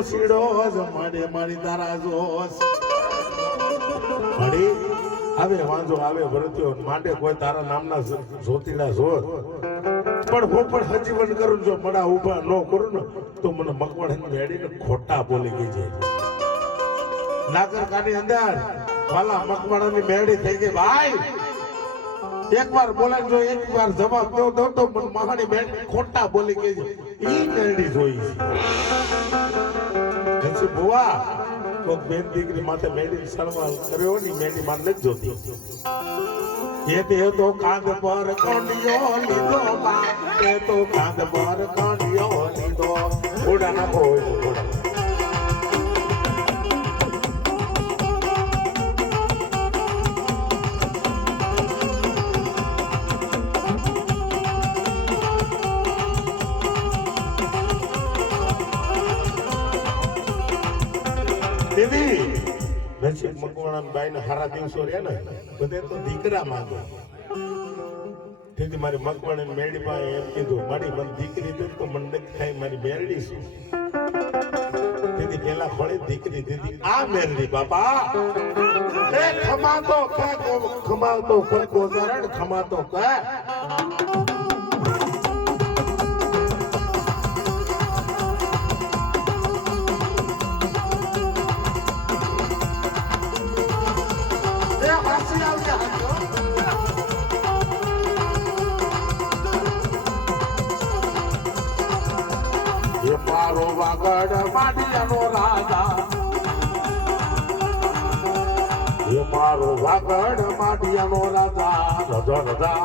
જોશીડો જમાડે મારી તારા જોશ મળી આવે વાંધો આવે વર્ત્યો માટે કોઈ તારા નામના જોતીલા જોત પણ હું પણ હજીવન કરું જો મડા ઊભા ન કરું ને તો મને મકવાણી મેળીને ખોટા બોલી ગઈ છે નાગરકાની અંદર વાલા મકવાણાની મેળી થઈ ગઈ ભાઈ એકવાર બોલાય જો એકવાર જવાબ દો તો મને મહાની મેળી ખોટા બોલી ગઈ છે ઈ મેળી જોઈ છે બુઆ કોક બેન દીકરી માથે મેળી સળવાળ કર્યો ની મેળી માં નથી જોતી એ તો કાંદ પર કોંડિયો લીધો એ તો કાંદ પર કોંડિયો લીધો ઉડા ના કોઈ ઉડા દીદી નસીબ મકવાણા બાઈ ના હારા દિવસો રહ્યા ને બધે તો દીકરા માંગે તેથી મારી મકવાણી મેળી પાસે એમ કીધું મારી મને દીકરી દે તો મને નથી થાય મારી મેરડી શું તેથી પેલા ખોળે દીકરી દીધી આ મેરડી બાપા એ ખમાતો ગોઝરણ ખમાતો કે મારો વાગડ માડિયાનો રાજા એ મારો વાગડ માડિયાનો રાજા રજા રજા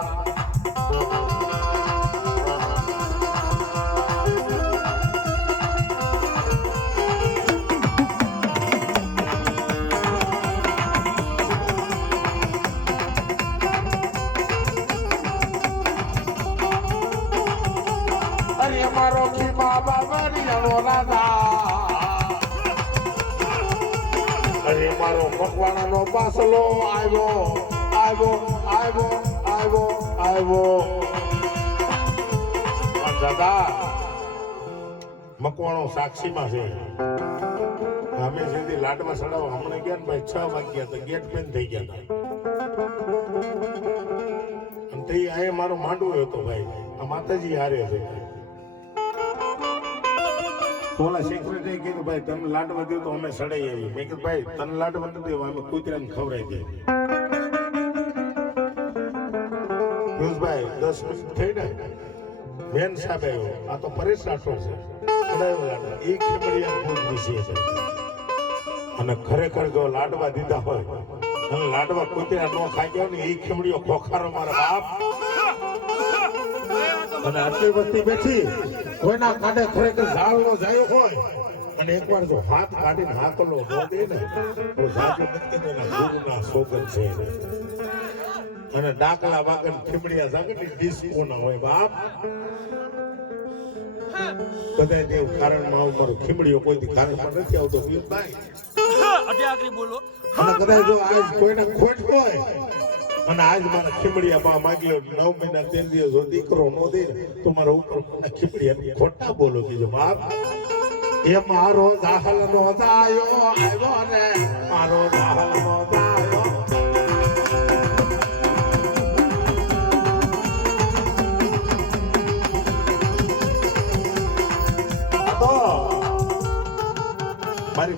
અરે મારો ખીમા બાબરિયાનો રાજા અરે મારો મકવાણાનો પાસલો આવ્યો આવ્યો આવ્યો આવ્યો આવ્યો દાદા મકવાણો સાક્ષીમાં છે અમે સીધી લાડવા સડાવવા હમણાં ગયા ને ભાઈ 6 વાગ્યા તો ગેટ બંધ થઈ ગયા હતા અને તે આ મારો માંડવો હતો ભાઈ આ માતાજી હારે છે તોલા સેક્રેટરી કીધું ભાઈ તમે લાડવા દો તો અમે સડાઈ આવી મેં કીધું ભાઈ તને લાડવા નથી દેવા અમે કૂતરાને ખવડાવી દઈએ ભાઈ 10 મિનિટ થઈ ને બેન સાહેબ આવ્યો આ તો પરેશ રાઠોડ છે સડાયો લાડવા એક ખેમડિયા ખૂબ વિશે છે અને ખરેખર જો લાડવા દીધા હોય અને લાડવા કૂતરા ન ખાઈ ગયા ને એ ખેમડીઓ ખોખારો મારા બાપ અને આટલી વસ્તી બેઠી કોઈના કાઢે ખરેખર ઝાડનો જાયો હોય અને એકવાર જો હાથ કાઢીને હાકલો ન દે ને તો જાજુ નક્કીના ગુરુના સોગન છે અને ડાકલા વાગન ખીમડિયા જાગની ડિસ્કો ના હોય બાપ કદાચ દેવ કારણમાં મારો ખીમડીઓ કોઈથી કારણમાં નથી આવતો ભાઈ અધ્યાકરી બોલો અને કદાચ જો આજ કોઈના ખોટ હોય અને આજ મારા ખીમડિયા બા માગ્યો 9 મહિના 13 દિવસ જો દીકરો નો દે તો મારા ઉપર ખીમડિયા ખોટા બોલો કીજો બાપ એ મારો દાહલ નો દાયો આવ્યો ને મારો દાહલ નો દાયો તો મારી